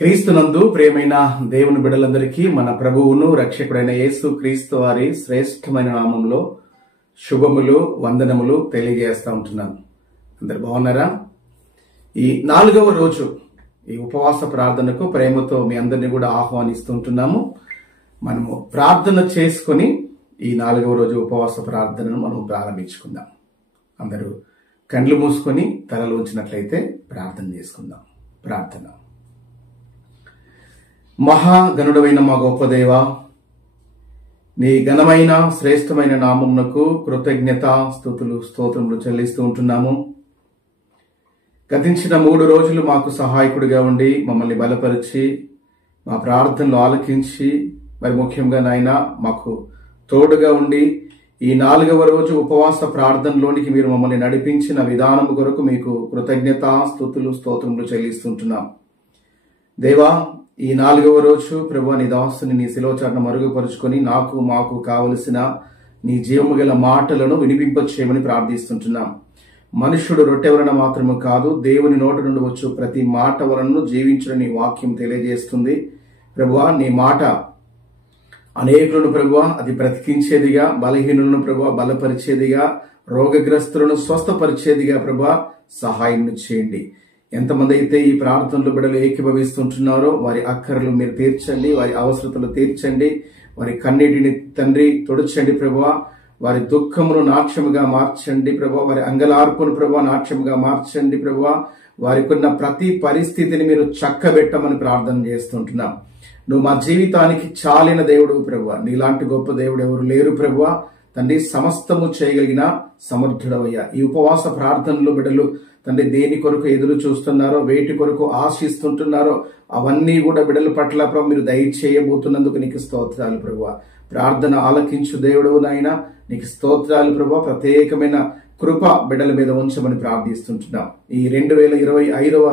క్రీస్తునందు ప్రియమైన దేవుని బిడ్డలందరికీ మన ప్రభువును రక్షకుడైన యేసు క్రీస్తు వారి శ్రేష్టమైన నామంలో శుభములు వందనములు తెలియజేస్తా ఉంటున్నాను. అందరు బాగున్నారా? ఈ 4వ రోజు ఈ ఉపవాస ప్రార్థనకు ప్రేమతో మీ అందరినీ కూడా ఆహ్వానిస్తుంటున్నాము. మనము ప్రార్థన చేసుకుని ఈ 4వ రోజు ఉపవాస ప్రార్థనను మనం ప్రారంభించుకుందాం. అందరూ కండ్లు మూసుకొని తలలు ఉంచినట్లయితే ప్రార్థన చేసుకుందాం. ప్రార్థన. మహాగణుడమైన మా గొప్ప దేవా, నీ ఘనమైన శ్రేష్టమైన నామమునకు కృతజ్ఞత స్తుతులు స్తోత్రములు చెల్లిస్తూ ఉంటున్నాము. గతించిన 3 రోజులు మాకు సహాయకుడిగా ఉండి మమ్మల్ని బలపరిచి మా ప్రార్థనలు ఆలకించి మరి ముఖ్యంగా నాయన మాకు తోడుగా ఉండి ఈ 4వ రోజు ఉపవాస ప్రార్థనలోనికి మీరు మమ్మల్ని నడిపించిన విధానం కొరకు మీకు కృతజ్ఞత స్తుతులు స్తోత్రములు చెల్లిస్తుంటున్నాం. దేవా, ఈ 4వ రోజు ప్రభువా, నీ దాసుని నీ శిలోచారణ మరుగుపరుచుకొని మాకు కావలసిన నీ జీవము గల మాటలను వినిపింపచేయమని ప్రార్థిస్తుంటున్నాం. మనుష్యుడు రొట్టె వలన మాత్రము కాదు, దేవుని నోటి నుండి వచ్చు ప్రతి మాట వలన జీవించడం నీ వాక్యం తెలియజేస్తుంది. ప్రభువా, నీ మాట అనేకులను ప్రభువా అది బ్రతికించేదిగా, బలహీనులను ప్రభువా బలపరిచేదిగా, రోగగ్రస్తులను స్వస్థపరిచేదిగా ప్రభువా సహాయం చేయండి. ఎంతమంది అయితే ఈ ప్రార్థనలు బిడ్డలు ఏకీభవిస్తుంటున్నారో వారి అక్కరలు మీరు తీర్చండి, వారి అవసరతలు తీర్చండి, వారి కన్నీటిని తండ్రి తుడచండి ప్రభువా. వారి దుఃఖమును నాట్యముగా మార్చండి ప్రభువా, వారి అంగలార్పును ప్రభువా నాట్యముగా మార్చండి ప్రభువా. వారికి ఉన్న ప్రతి పరిస్థితిని మీరు చక్కబెట్టమని ప్రార్థన చేస్తుంటున్నాం. నువ్వు మా జీవితానికి చాలిన దేవుడు ప్రభువా, నీలాంటి గొప్ప దేవుడు ఎవరు లేరు ప్రభువా. తండ్రి, సమస్తము చేయగలిగిన సమర్థుడవయ్యా. ఈ ఉపవాస ప్రార్థనలు బిడ్డలు తండ్రి దేని కొరకు ఎదురు చూస్తున్నారో, వేటి కొరకు ఆశిస్తుంటున్నారో అవన్నీ కూడా బిడ్డల పట్ల ప్రభు మీరు దయచేయబోతున్నందుకు నీకు స్తోత్రాలు ప్రభువా. ప్రార్థన ఆలకించు దేవుడు నాయన, నీకు స్తోత్రాలు ప్రభువా. ప్రత్యేకమైన కృప బిడ్డల మీద ఉంచమని ప్రార్థిస్తుంటున్నాం. ఈ 2025వ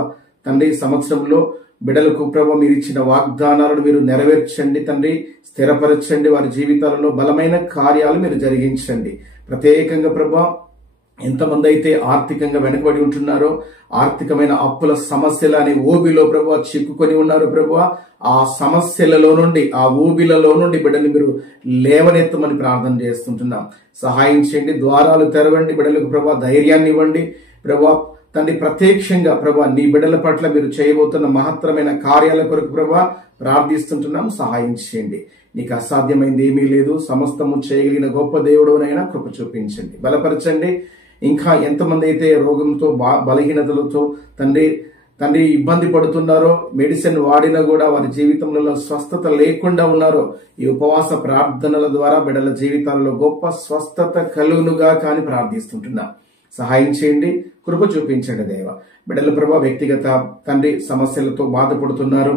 తండ్రి సంవత్సరంలో బిడ్డలకు ప్రభు మీరు ఇచ్చిన వాగ్దానాలను మీరు నెరవేర్చండి తండ్రి, స్థిరపరచండి. వారి జీవితాలలో బలమైన కార్యాలు మీరు జరిగించండి. ప్రత్యేకంగా ప్రభు ఎంతమంది అయితే ఆర్థికంగా వెనుకబడి ఉంటున్నారో, ఆర్థికమైన అప్పుల సమస్యలు అనే ఊబిలో ప్రభు చిక్కుకొని ఉన్నారు ప్రభు, ఆ సమస్యలలో నుండి ఆ ఊబిలలో నుండి బిడ్డలు మీరు లేవనెత్తమని ప్రార్థన చేస్తుంటున్నాం. సహాయం చేయండి, ద్వారాలు తెరవండి, బిడ్డలకు ప్రభు ధైర్యాన్ని ఇవ్వండి ప్రభు. తండ్రి, ప్రత్యక్షంగా ప్రభా నీ బిడ్డల పట్ల మీరు చేయబోతున్న మహత్తరమైన కార్యాల కొరకు ప్రభా ప్రార్థిస్తుంటున్నాం. సహాయం చేయండి. నీకు అసాధ్యమైంది ఏమీ లేదు. సమస్తము చేయగలిగిన గొప్ప దేవుడునైనా కృప చూపించండి, బలపరచండి. ఇంకా ఎంతమంది అయితే రోగంతో బలహీనతలతో తండ్రి ఇబ్బంది పడుతున్నారో, మెడిసిన్ వాడినా కూడా వారి జీవితంలో స్వస్థత లేకుండా ఉన్నారో, ఈ ఉపవాస ప్రార్థనల ద్వారా బిడ్డల జీవితాలలో గొప్ప స్వస్థత కలుగునుగా కానీ ప్రార్థిస్తుంటున్నాం. సహాయం చేయండి, కృప చూపించండి దేవ. బిడ్డల ప్రభా వ్యక్తిగత తండ్రి సమస్యలతో బాధపడుతున్నారు,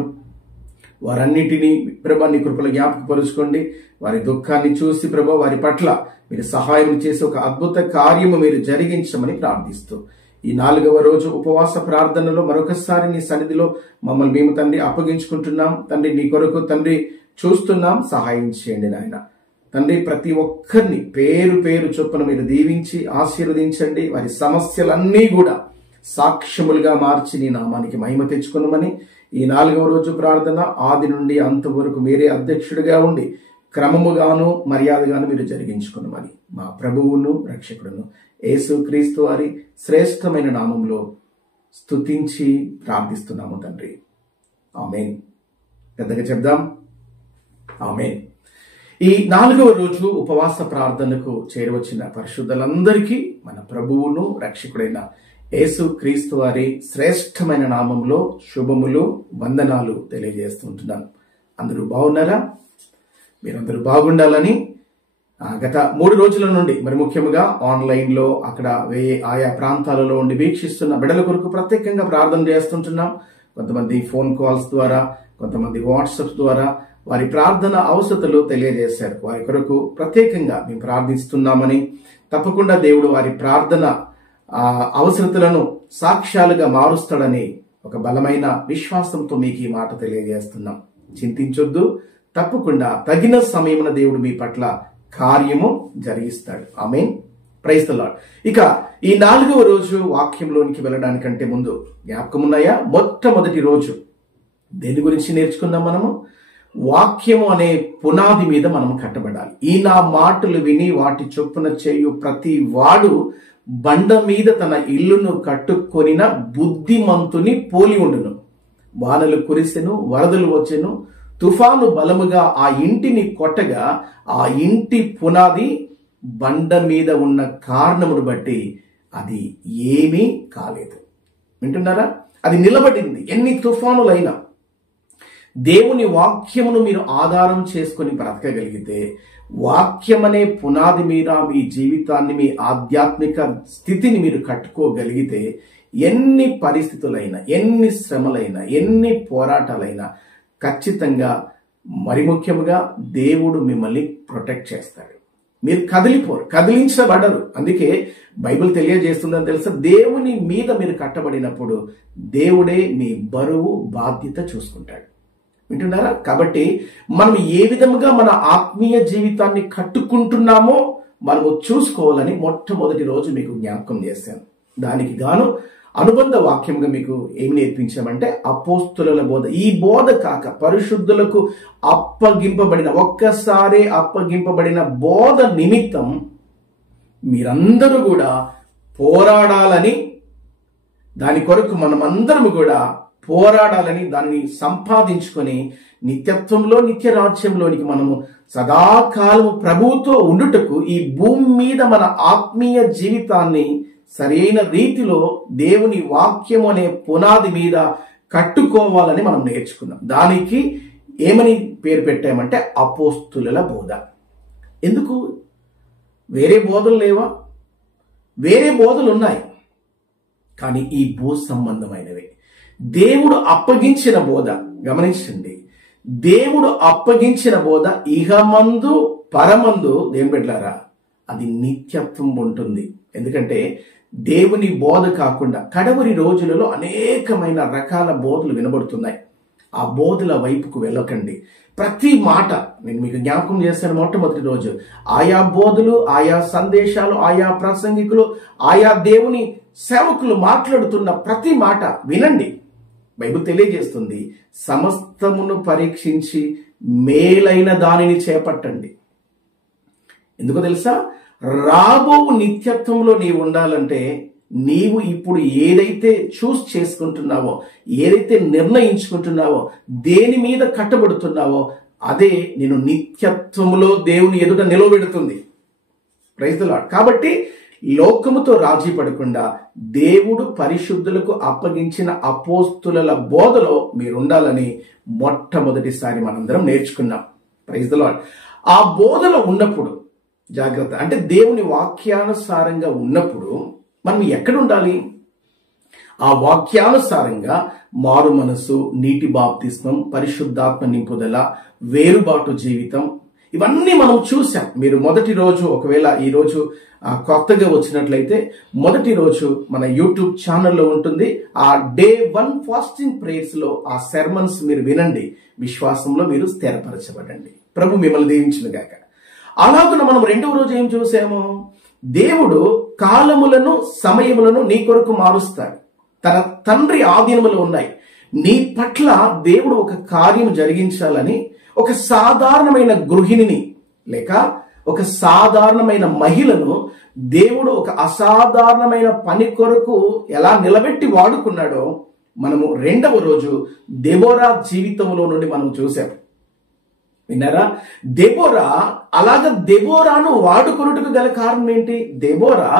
వారన్నిటినీ ప్రభా నీ కృపలో జ్ఞాపకపరుచుకోండి. వారి దుఃఖాన్ని చూసి ప్రభా వారి పట్ల మీరు సహాయం చేసి ఒక అద్భుత కార్యము మీరు జరిగించమని ప్రార్థిస్తూ ఈ 4వ రోజు ఉపవాస ప్రార్థనలో మరొకసారి నీ సన్నిధిలో మమ్మల్ని మేము తండ్రి అప్పగించుకుంటున్నాం. తండ్రి, నీ కొరకు తండ్రి చూస్తున్నాం. సహాయం చేయండి నాయన. తండ్రి, ప్రతి ఒక్కరిని పేరు పేరు చొప్పున మీరు దీవించి ఆశీర్వదించండి. వారి సమస్యలన్నీ కూడా సాక్ష్యములుగా మార్చి నీ నామానికి మహిమ తెచ్చుకున్నామని ఈ 4వ రోజు ప్రార్థన ఆది నుండి అంతవరకు మీరే అధ్యక్షుడిగా ఉండి క్రమముగాను మర్యాదగాను మీరు జరిగించుకున్నామని మా ప్రభువును రక్షకుడును యేసు క్రీస్తు వారి శ్రేష్టమైన నామంలో స్తుతించి ప్రార్థిస్తున్నాము తండ్రి. ఆమేన్. పెద్దగా చెప్దాం. ఆమేన్. ఈ 4వ రోజు ఉపవాస ప్రార్థనకు చేరవచ్చిన పరిశుద్ధులందరికీ మన ప్రభువును రక్షకుడైన యేసు క్రీస్తు వారి శ్రేష్టమైన నామంలో శుభములు వందనాలు తెలియజేస్తుంటున్నాను. అందరూ బాగున్నారా? మీరందరూ బాగుండాలని గత 3 రోజుల నుండి మరి ముఖ్యంగా ఆన్లైన్లో అక్కడ ఆయా ప్రాంతాలలో ఉండి వీక్షిస్తున్న బిడ్డల కొరకు ప్రత్యేకంగా ప్రార్థన చేస్తుంటున్నాం. కొంతమంది ఫోన్ కాల్స్ ద్వారా, కొంతమంది వాట్సాప్ ద్వారా వారి ప్రార్థన అవసరతలు తెలియజేశారు. వారి కొరకు ప్రత్యేకంగా మేము ప్రార్థిస్తున్నామని, తప్పకుండా దేవుడు వారి ప్రార్థన అవసరతలను సాక్ష్యాలుగా మారుస్తాడని ఒక బలమైన విశ్వాసంతో మీకు ఈ మాట తెలియజేస్తున్నాం. చింతించొద్దు, తప్పకుండా తగిన సమయమున దేవుడు మీ పట్ల కార్యము జరిగిస్తాడు. ఆమేన్. Praise the lord. ఇక ఈ 4వ రోజు వాక్యంలోనికి వెళ్ళడానికంటే ముందు జ్ఞాపకం ఉన్నాయా? మొట్టమొదటి రోజు దేని గురించి నేర్చుకుందాం మనము? వాక్యము అనే పునాది మీద మనం కట్టబడాలి. ఈ నా మాటలు విని వాటి చొప్పున చేయు ప్రతి వాడు బండ మీద తన ఇల్లును కట్టుకొనిన బుద్ధిమంతుని పోలి ఉండును. వానలు కురిసెను, వరదలు వచ్చెను, తుఫాను బలముగా ఆ ఇంటిని కొట్టగా ఆ ఇంటి పునాది బండ మీద ఉన్న కారణమును బట్టి అది ఏమీ కాలేదు. వింటున్నారా? అది నిలబడింది. ఎన్ని తుఫానులైనా దేవుని వాక్యమును మీరు ఆధారం చేసుకుని బ్రతకగలిగితే, వాక్యం అనే పునాది మీద మీ జీవితాన్ని, మీ ఆధ్యాత్మిక స్థితిని మీరు కట్టుకోగలిగితే, ఎన్ని పరిస్థితులైనా, ఎన్ని శ్రమలైనా, ఎన్ని పోరాటాలైనా ఖచ్చితంగా, మరి ముఖ్యంగా దేవుడు మిమ్మల్ని ప్రొటెక్ట్ చేస్తాడు. మీరు కదిలిపోరు, కదిలించబడరు. అందుకే బైబిల్ తెలియజేస్తుందని తెలుసా, దేవుని మీద మీరు కట్టబడినప్పుడు దేవుడే మీ బరువు బాధ్యత చూసుకుంటాడు. వింటున్నారా? కాబట్టి మనం ఏ విధముగా మన ఆత్మీయ జీవితాన్ని కట్టుకుంటున్నామో మనము చూసుకోవాలని మొట్టమొదటి రోజు మీకు జ్ఞాపకం చేశాను. దానికి గాను అనుబంధ వాక్యంగా మీకు ఏమి నేర్పించామంటే అపోస్తుల బోధ. ఈ బోధ కాక పరిశుద్ధులకు ఒక్కసారి అప్పగింపబడిన బోధ నిమిత్తం మీరందరూ కూడా పోరాడాలని, దాని కొరకు మనమందరము కూడా పోరాడాలని, దాన్ని సంపాదించుకొని నిత్యత్వంలో, నిత్య రాజ్యంలోనికి మనము సదాకాలము ప్రభువుతో ఉండుటకు ఈ భూమి మీద మన ఆత్మీయ జీవితాన్ని సరైన రీతిలో దేవుని వాక్యం అనే పునాది మీద కట్టుకోవాలని మనం నేర్చుకున్నాం. దానికి ఏమని పేరు పెట్టామంటే అపోస్తుల బోధ. ఎందుకు? వేరే బోధలు లేవా? వేరే బోధలు ఉన్నాయి, కానీ ఈ భూ సంబంధమైనవి. దేవుడు అప్పగించిన బోధ, గమనించండి, దేవుడు అప్పగించిన బోధ ఇహమందు పరమందు దేవుని బిడ్డలారా అది నిత్యత్వం ఉంటుంది. ఎందుకంటే దేవుని బోధ కాకుండా కడవరి రోజులలో అనేకమైన రకాల బోధలు వినబడుతున్నాయి. ఆ బోధల వైపుకు వెళ్ళకండి. ప్రతి మాట నేను మీకు జ్ఞాపకం చేశాను. మొట్టమొదటి రోజు ఆయా బోధలు, ఆయా సందేశాలు, ఆయా ప్రసంగికులు, ఆయా దేవుని సేవకులు మాట్లాడుతున్న ప్రతి మాట వినండి. బైబిల్ తెలియజేస్తుంది, సమస్తమును పరీక్షించి మేలైన దానిని చేపట్టండి. ఎందుకో తెలుసా? రాబో నిత్యత్వంలో నీవు ఉండాలంటే నీవు ఇప్పుడు ఏదైతే చూస్ చేసుకుంటున్నావో, ఏదైతే నిర్ణయించుకుంటున్నావో, దేని మీద కట్టబడుతున్నావో అదే నేను నిత్యత్వంలో దేవుని ఎదుట నిలవబెడుతుంది. Praise the lord. కాబట్టి లోకముతో రాజీ పడకుండా దేవుడు పరిశుద్ధులకు అప్పగించిన అపోస్తుల బోధలో మీరుండాలని మొట్టమొదటిసారి మనందరం నేర్చుకున్నాం. Praise the lord. ఆ బోధలో ఉన్నప్పుడు జాగ్రత్త, అంటే దేవుని వాక్యానుసారంగా ఉన్నప్పుడు మనం ఎక్కడ ఉండాలి? ఆ వాక్యానుసారంగా మారు మనసు, నీటి బాప్తిస్మం, పరిశుద్ధాత్మ నింపుదల, వేరుబాటు జీవితం, ఇవన్నీ మనం చూసాం. మీరు మొదటి రోజు, ఒకవేళ ఈ రోజు కొత్తగా వచ్చినట్లయితే మొదటి రోజు మన యూట్యూబ్ ఛానల్లో ఉంటుంది. ఆ డే 1 ఫాస్టింగ్ ప్రేయర్స్ లో ఆ సెర్మన్స్ మీరు వినండి. విశ్వాసంలో మీరు స్థిరపరచబడండి. ప్రభు మిమ్మల్ని దీవించును గాక. అలాగున మనం రెండవ రోజు ఏం చూసాము? దేవుడు కాలములను, సమయములను నీ కొరకు మారుస్తాడు. తన తండ్రి ఆధీనములో ఉన్నాయి. నీ పట్ల దేవుడు ఒక కార్యం జరిగించాలని ఒక సాధారణమైన గృహిణిని లేక ఒక సాధారణమైన మహిళను దేవుడు ఒక అసాధారణమైన పని కొరకు ఎలా నిలబెట్టి వాడుకున్నాడో మనము రెండవ రోజు దెబోరా జీవితంలో నుండి మనం చూసాం. విన్నారా? దెబోరా, అలాగా దెబోరాను వాడుకొనుటకు గల కారణం ఏంటి? దెబోరా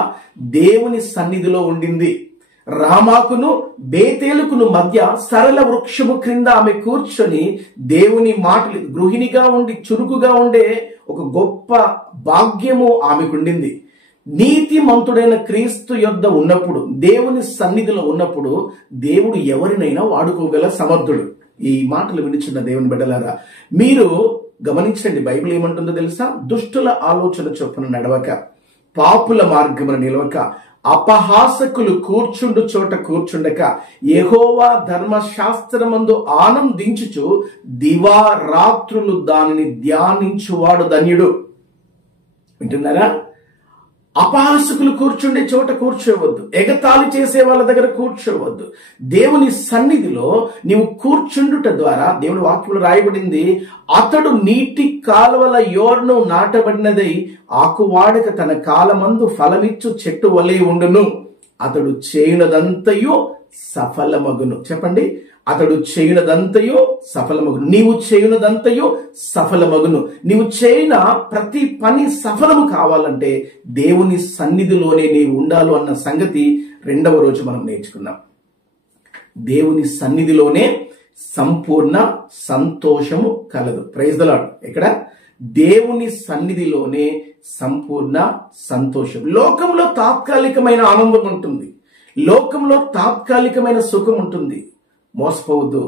దేవుని సన్నిధిలో ఉండింది. రామాకును బేతేలుకును మధ్య సరళ వృక్షము క్రింద ఆమె కూర్చొని దేవుని మాటలు, గృహిణిగా ఉండి చురుకుగా ఉండే ఒక గొప్ప భాగ్యము ఆమెకుండింది. నీతిమంతుడైన క్రీస్తు యొద్ద ఉన్నప్పుడు, దేవుని సన్నిధిలో ఉన్నప్పుడు దేవుడు ఎవరినైనా వాడుకోగల సమర్థుడు. ఈ మాటలు వినిచున్న దేవుని బిడ్డలారా మీరు గమనించండి. బైబిల్ ఏమంటుందో తెలుసా? దుష్టుల ఆలోచన చొప్పున నడవక, పాపుల మార్గమున నిలవక, అపహాసకులు కూర్చుండు చోట కూర్చుండక, యెహోవా ధర్మశాస్త్రమందు ఆనందించుచు దివారాత్రులు దానిని ధ్యానించువాడు ధన్యుడు. వింటున్నారా? అపహాసకులు కూర్చుండే చోట కూర్చోవద్దు, ఎగతాళి చేసే వాళ్ళ దగ్గర కూర్చోవద్దు. దేవుని సన్నిధిలో నీవు కూర్చుండుట ద్వారా దేవుని వాక్యంలో రాయబడింది, అతడు నీటి కాలువల యోర్ను నాటబడినదై ఆకువాడక తన కాలమందు ఫలమిచ్చు చెట్టు వలె ఉండును, అతడు చేయునదంతయు సఫలమగును. చెప్పండి, అతడు చేయునదంతయో సఫలమగును. నీవు చేయునదంతయో సఫలమగును. నీవు చేయిన ప్రతి పని సఫలము కావాలంటే దేవుని సన్నిధిలోనే నీవు ఉండాలి అన్న సంగతి రెండవ రోజు మనం నేర్చుకున్నాం. దేవుని సన్నిధిలోనే సంపూర్ణ సంతోషము కలదు. Praise the lord. ఇక్కడ దేవుని సన్నిధిలోనే సంపూర్ణ సంతోషం. లోకంలో తాత్కాలికమైన ఆనందం ఉంటుంది, లోకంలో తాత్కాలికమైన సుఖం ఉంటుంది. మోసపోవద్దు.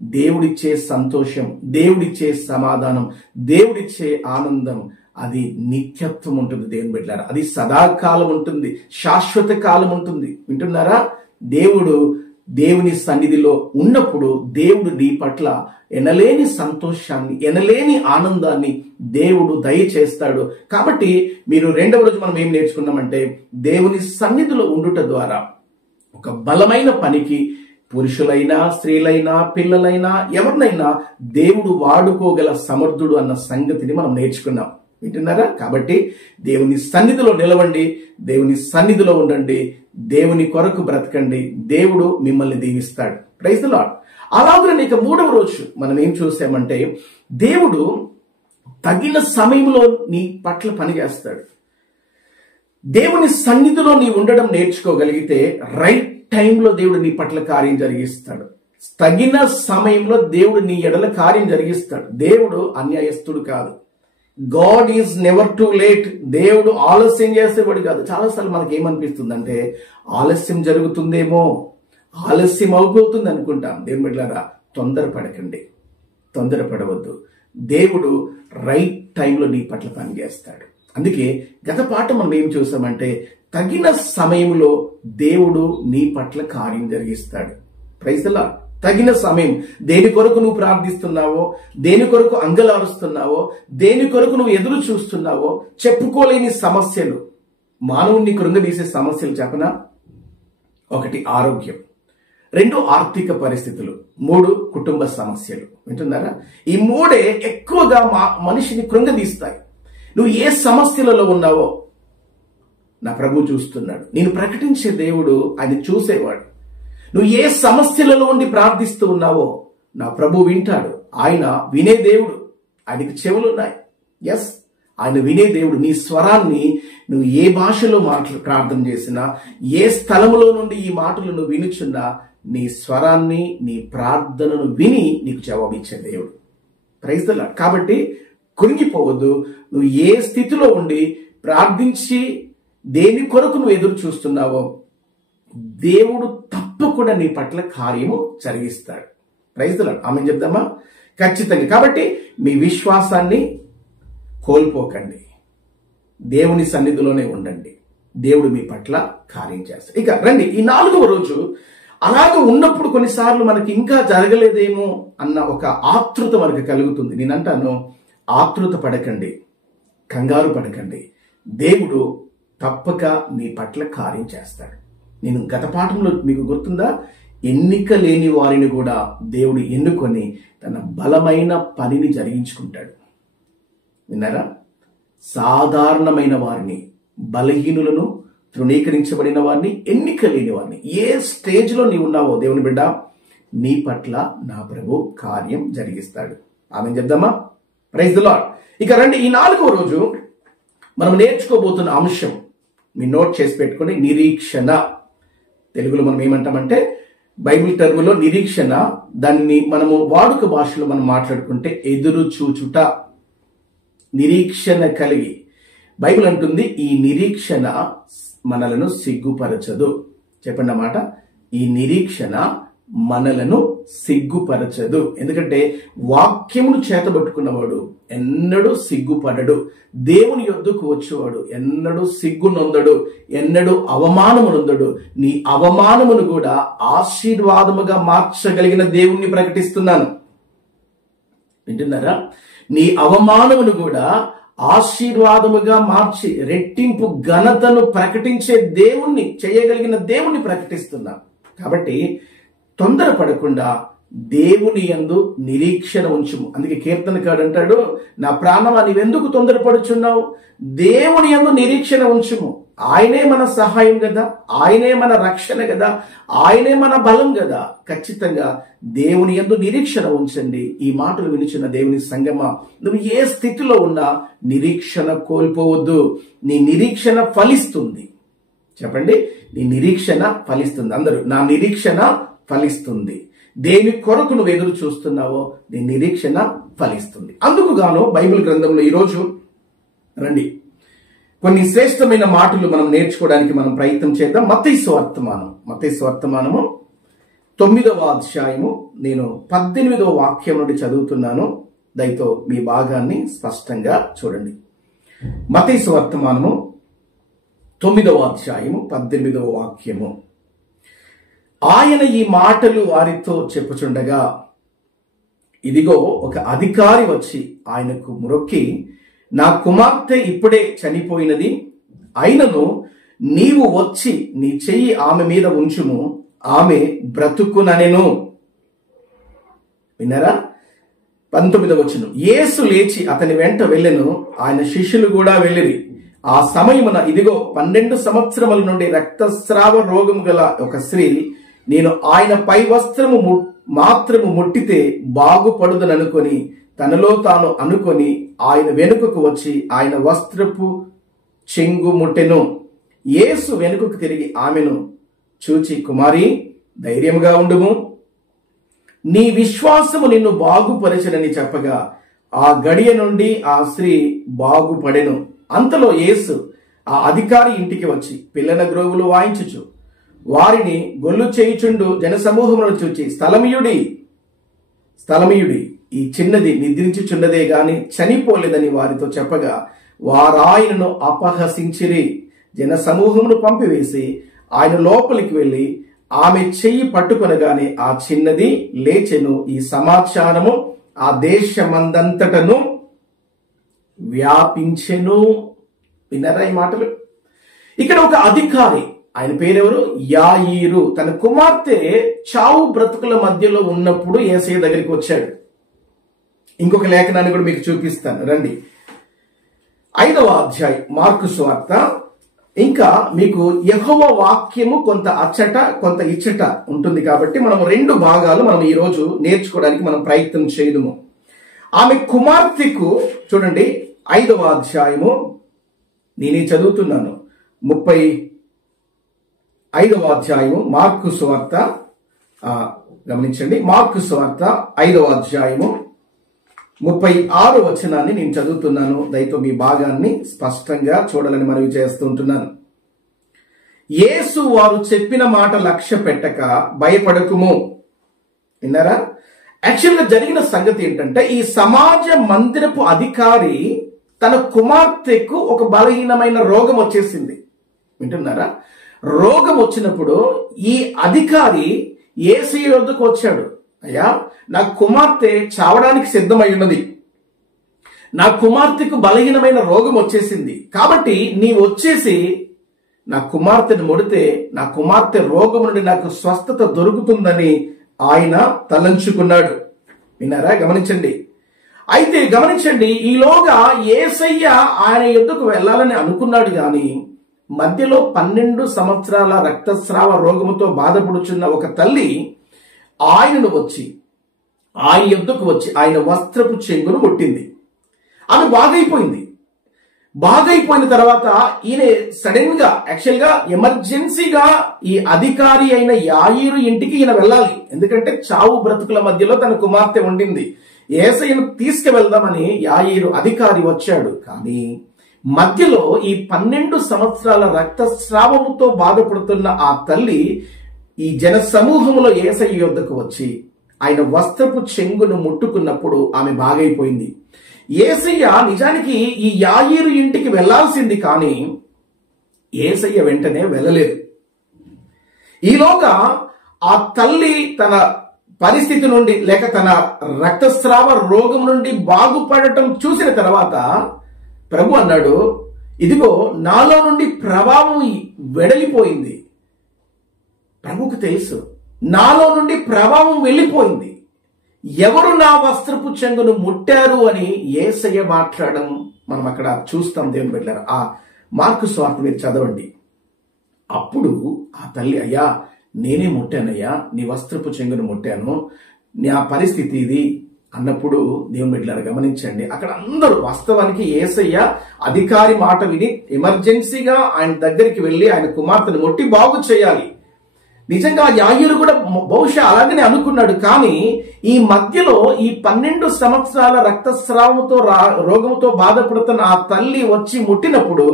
దేవుడిచ్చే సంతోషం, దేవుడిచ్చే సమాధానం, దేవుడిచ్చే ఆనందం అది నిత్యత్వం ఉంటుంది. దేవుని బిడ్డలారా, అది సదాకాలం ఉంటుంది, శాశ్వత కాలం ఉంటుంది. వింటున్నారా? దేవుని సన్నిధిలో ఉన్నప్పుడు దేవుడు నీ పట్ల ఎనలేని సంతోషాన్ని, ఎనలేని ఆనందాన్ని దేవుడు దయచేస్తాడు. కాబట్టి మీరు రెండవ రోజు మనం ఏం నేర్చుకున్నామంటే, దేవుని సన్నిధిలో ఉండుట ద్వారా ఒక బలమైన పనికి పురుషులైనా, స్త్రీలైనా, పిల్లలైనా, ఎవరినైనా దేవుడు వాడుకోగల సమర్థుడు అన్న సంగతిని మనం నేర్చుకున్నాం. వింటున్నారా? కాబట్టి దేవుని సన్నిధిలో నిలవండి, దేవుని సన్నిధిలో ఉండండి, దేవుని కొరకు బ్రతకండి. దేవుడు మిమ్మల్ని దీవిస్తాడు. Praise the lord. అలాగే ఇక మూడవ రోజు మనం ఏం చూసామంటే, దేవుడు తగిన సమయంలో నీ పట్ల పనిచేస్తాడు. దేవుని సన్నిధిలో నీ ఉండడం నేర్చుకోగలిగితే రైట్ టైంలో దేవుడు నీ పట్ల కార్యం జరిగిస్తాడు. తగిన సమయంలో దేవుడు నీ ఎడల కార్యం జరిగిస్తాడు. దేవుడు అన్యాయస్తుడు కాదు. God is never too late. దేవుడు ఆలస్యం చేసేవాడు కాదు. చాలాసార్లు మనకి ఏమనిపిస్తుందంటే, ఆలస్యం జరుగుతుందేమో, ఆలస్యం అయిపోతుంది అనుకుంటాం. దేవుని బిడ్డలారా, తొందరపడకండి, తొందరపడవద్దు. దేవుడు రైట్ టైంలో నీ పట్ల పనిచేస్తాడు. అందుకే గత పాఠం మనం ఏం చూసామంటే, తగిన సమయంలో దేవుడు నీ పట్ల కార్యం జరిగిస్తాడు. Praise the lord. తగిన సమయం. దేని కొరకు నువ్వు ప్రార్థిస్తున్నావో, దేని కొరకు అంగలారుస్తున్నావో, దేని కొరకు నువ్వు ఎదురు చూస్తున్నావో, చెప్పుకోలేని సమస్యలు, మానవుణ్ణి కృంగదీసే సమస్యలు చెప్పనా? 1 ఆరోగ్యం, 2 ఆర్థిక పరిస్థితులు, 3 కుటుంబ సమస్యలు. వింటున్నారా? ఈ 3 ఎక్కువగా మనిషిని కృంగదీస్తాయి. నువ్వు ఏ సమస్యలలో ఉన్నావో నా ప్రభు చూస్తున్నాడు. నేను ప్రకటించే దేవుడు ఆయన చూసేవాడు. నువ్వు ఏ సమస్యలలో ఉండి ప్రార్థిస్తూ ఉన్నావో నా ప్రభు వింటాడు. ఆయన వినే దేవుడు. ఆయనకి చెవులున్నాయి. ఎస్, ఆయన వినే దేవుడు. నీ స్వరాన్ని నువ్వు ఏ భాషలో ప్రార్థన చేసినా, ఏ స్థలములో నుండి ఈ మాటలు నువ్వు వినుచున్నా, నీ స్వరాన్ని, నీ ప్రార్థనను విని నీకు జవాబిచ్చే దేవుడు. Praise the lord. కాబట్టి కురింగిపోవద్దు. నువ్వు ఏ స్థితిలో ఉండి ప్రార్థించి దేని కొరకు నువ్వు ఎదురు చూస్తున్నావో దేవుడు తప్పకుండా నీ పట్ల కార్యము జరిగిస్తాడు. Praise the lord. ఆమేన్ చెప్దామా? ఖచ్చితంగా. కాబట్టి మీ విశ్వాసాన్ని కోల్పోకండి, దేవుని సన్నిధిలోనే ఉండండి. దేవుడు మీ పట్ల కార్యం చేస్తాడు. ఇక రండి, ఈ 4వ రోజు అలాగ ఉన్నప్పుడు కొన్నిసార్లు మనకి ఇంకా జరగలేదేమో అన్న ఒక ఆతృత మనకు కలుగుతుంది. నేనంటాను, ఆతృత పడకండి, కంగారు పడకండి. దేవుడు తప్పక మీ పట్ల కార్యం చేస్తాడు. నేను గత పాఠంలో మీకు గుర్తుందా, ఎన్నిక లేని వారిని కూడా దేవుడు ఎన్నుకొని తన బలమైన పనిని జరిగించుకుంటాడు. విన్నారా? సాధారణమైన వారిని, బలహీనులను, తృణీకరించబడిన వారిని, ఎన్నిక లేని వారిని, ఏ స్టేజ్లో నీవు ఉన్నావో దేవుని బిడ్డ, నీ పట్ల నా ప్రభు కార్యం జరిగిస్తాడు. ఆమేన్ చెప్దామా? Praise the lord. ఇక రండి, ఈ 4వ రోజు మనం నేర్చుకోబోతున్న అంశం మీ నోట్ చేసి పెట్టుకుని, నిరీక్షణ. తెలుగులో మనం ఏమంటామంటే, బైబిల్ టర్ములో నిరీక్షణ, దాన్ని మనము వాడుక భాషలో మనం మాట్లాడుకుంటే ఎదురు చూచుట. నిరీక్షణ కలిగి, బైబిల్ అంటుంది, ఈ నిరీక్షణ మనలను సిగ్గుపరచదు. చెప్పండి అన్నమాట. ఈ నిరీక్షణ మనలను సిగ్గుపరచదు. ఎందుకంటే వాక్యమును చేతబట్టుకున్నవాడు ఎన్నడూ సిగ్గుపడడు. దేవుని యొద్దకు వచ్చేవాడు ఎన్నడూ సిగ్గు నొందడు, ఎన్నడూ అవమానము నొందడు. నీ అవమానమును కూడా ఆశీర్వాదముగా మార్చగలిగిన దేవుణ్ణి ప్రకటిస్తున్నాను. వింటున్నారా? నీ అవమానమును కూడా ఆశీర్వాదముగా మార్చి రెట్టింపు ఘనతను ప్రకటించే దేవుణ్ణి, చేయగలిగిన దేవుణ్ణి ప్రకటిస్తున్నాం. కాబట్టి తొందరపడకుండా దేవుని యందు నిరీక్షణ ఉంచుము. అందుకే కీర్తనకాడు అంటాడు, నా ప్రాణమా నీవెందుకు తొందరపడుచున్నావు, దేవుని యందు నిరీక్షణ ఉంచుము. ఆయనే మన సహాయం కదా, ఆయనే మన రక్షణ కదా, ఆయనే మన బలం కదా. ఖచ్చితంగా దేవుని యందు నిరీక్షణ ఉంచండి. ఈ మాటలు వినిచిన దేవుని సంగమా, నువ్వు ఏ స్థితిలో ఉన్నా నిరీక్షణ కోల్పోవద్దు. నీ నిరీక్షణ ఫలిస్తుంది. చెప్పండి, నీ నిరీక్షణ ఫలిస్తుంది. అందరూ, నా నిరీక్షణ ఫలిస్తుంది. దేని కొరకు నువ్వు ఎదురు చూస్తున్నావో నీ నిరీక్షణ ఫలిస్తుంది. అందుకు గాను బైబిల్ గ్రంథంలో ఈరోజు రండి కొన్ని శ్రేష్టమైన మాటలు మనం నేర్చుకోవడానికి మనం ప్రయత్నం చేద్దాం. మత్తయి సువార్తమానము 9వ అధ్యాయము నేను 18వ వాక్యం నుండి చదువుతున్నాను. దయతో మీ భాగాన్ని స్పష్టంగా చూడండి. మత్తయి సువార్తమానము 9వ అధ్యాయము 18వ వాక్యము. ఆయన ఈ మాటలు వారితో చెప్పుచుండగా, ఇదిగో ఒక అధికారి వచ్చి ఆయనకు మ్రొక్కి, నా కుమార్తె ఇప్పుడే చనిపోయినది, అయినను నీవు వచ్చి నీ చెయ్యి ఆమె మీద ఉంచుము, ఆమె బ్రతుకుననెను. విన్నారా? 19వ వచనం. యేసు లేచి అతని వెంట వెళ్ళెను, ఆయన శిష్యులు కూడా వెళ్ళిరి. ఆ సమయమున ఇదిగో 12 సంవత్సరముల నుండి రక్తస్రావ రోగము గల ఒక స్త్రీ, నేను ఆయన పై వస్త్రము మాత్రము ముట్టితే బాగుపడుదననుకొని తనలో తాను అనుకొని ఆయన వెనుకకు వచ్చి ఆయన వస్త్రపు చెంగు ముట్టెను. యేసు వెనుకకు తిరిగి ఆమెను చూచి, కుమారి, ధైర్యముగా ఉండుము, నీ విశ్వాసము నిన్ను బాగుపరచనని చెప్పగా ఆ గడియ నుండి ఆ స్త్రీ బాగుపడెను. అంతలో యేసు ఆ అధికారి ఇంటికి వచ్చి పిల్లల గ్రోవులు వాయించుచు వారిని గొల్లు చేయుచుండు జనసమూహమును చూచి, స్థలమీయుడి, ఈ చిన్నది నిద్రించుచున్నదే గాని చనిపోలేదని వారితో చెప్పగా వారాయనను అపహసించిరి. జనసమూహమును పంపివేసి ఆయన లోపలికి వెళ్లి ఆమె చెయ్యి పట్టుకొనగానే ఆ చిన్నది లేచెను. ఈ సమాచారము ఆ దేశమందంతటను వ్యాపించెను. విన్నారా ఈ మాటలు? ఇక్కడ ఒక అధికారి, ఆయన పేరెవరు? యాయీరు. తన కుమార్తె చావు బ్రతుకుల మధ్యలో ఉన్నప్పుడు యేసయ్య దగ్గరికి వచ్చాడు. ఇంకొక లేఖనాన్ని కూడా మీకు చూపిస్తాను, రండి. 5వ అధ్యాయం మార్కు సువార్త. ఇంకా మీకు యెహోవా వాక్యము కొంత అచ్చట కొంత ఇచ్చట ఉంటుంది కాబట్టి మనం 2 భాగాలు మనం ఈ రోజు నేర్చుకోవడానికి మనం ప్రయత్నం చేయదుము. ఆమె కుమార్తెకు చూడండి, 5వ అధ్యాయము నేనే చదువుతున్నాను. 35వ అధ్యాయము మార్కు సువార్త. గమనించండి, మార్కు సువార్త 5వ అధ్యాయము 36వ వచనాన్ని నేను చదువుతున్నాను. దయతో మీ భాగాన్ని స్పష్టంగా చూడాలని మనవి చేస్తుంటున్నాను. యేసు వారు చెప్పిన మాట లక్ష్య పెట్టక భయపడకుము. విన్నారా? యాక్చువల్గా జరిగిన సంగతి ఏంటంటే, ఈ సమాజ మందిరపు అధికారి తన కుమార్తెకు ఒక బలహీనమైన రోగం వచ్చేసింది. వింటున్నారా? రోగం వచ్చినప్పుడు ఈ అధికారి యేసయ్య వద్దకు వచ్చాడు. అయ్యా, నా కుమార్తె చావడానికి సిద్ధమై ఉన్నది, నా కుమార్తెకు బలహీనమైన రోగం వచ్చేసింది, కాబట్టి నీవు వచ్చేసి నా కుమార్తెను ముడితే నా కుమార్తె రోగం నుండి నాకు స్వస్థత దొరుకుతుందని ఆయన తలంచుకున్నాడు. విన్నారా? గమనించండి. అయితే గమనించండి, ఈలోగా యేసయ్య ఆయన యొద్దకు వెళ్ళాలని అనుకున్నాడు గాని మధ్యలో 12 సంవత్సరాల రక్తస్రావ రోగముతో బాధపడుచున్న ఒక తల్లి ఆయన యొద్దకు వచ్చి ఆయన వస్త్రపు చెంగును ముట్టింది. ఆమె బాగైపోయిన తర్వాత ఈయన సడన్ గా యాక్చువల్గా ఎమర్జెన్సీగా ఈ అధికారి అయిన యాయీరు ఇంటికి ఈయన వెళ్ళాలి. ఎందుకంటే చావు బ్రతుకుల మధ్యలో తన కుమార్తె ఉండింది. యేసయ్యను తీసుకువెళ్దామని యాయీరు అధికారి వచ్చాడు. కానీ మధ్యలో ఈ 12 సంవత్సరాల రక్తస్రావముతో బాధపడుతున్న ఆ తల్లి ఈ జన సమూహంలో యేసయ్య యొద్దకు వచ్చి ఆయన వస్త్రపు చెంగును ముట్టుకున్నప్పుడు ఆమె బాగైపోయింది. యేసయ్య నిజానికి ఈ యాయీరు ఇంటికి వెళ్లాల్సింది, కానీ యేసయ్య వెంటనే వెళ్ళలేదు. ఈలోగా ఆ తల్లి తన పరిస్థితి నుండి లేక తన రక్తస్రావ రోగం నుండి బాగుపడటం చూసిన తర్వాత ప్రభు అన్నాడు, ఇదిగో నాలో నుండి ప్రభావం వెడలిపోయింది. ప్రభుకు తెలుసు నాలో నుండి ప్రభావం వెళ్ళిపోయింది, ఎవరు నా వస్త్రపు చెంగును ముట్టారు అని యేసయ్య మాట్లాడడం మనం అక్కడ చూస్తాం. దేవుని బిడ్డలారా, ఆ మార్కు సువార్త మీరు చదవండి. అప్పుడు ఆ తల్లి, అయ్యా నేనే ముట్టానయ్యా, నీ వస్త్రపు చెంగును ముట్టాను, నా పరిస్థితి ఇది అన్నప్పుడు దేవుని బిడ్డలారా గమనించండి, అక్కడ అందరూ వాస్తవానికి యేసయ్య అధికారి మాట విని ఎమర్జెన్సీగా ఆయన దగ్గరికి వెళ్ళి ఆయన కుమార్తెను ముట్టి బాగు చేయాలి. నిజంగా యాయిరు కూడా బహుశా అలాగనే అనుకున్నాడు. కానీ ఈ మధ్యలో ఈ 12 సంవత్సరాల రక్తస్రావంతో రోగంతో బాధపడుతున్న ఆ తల్లి వచ్చి ముట్టినప్పుడు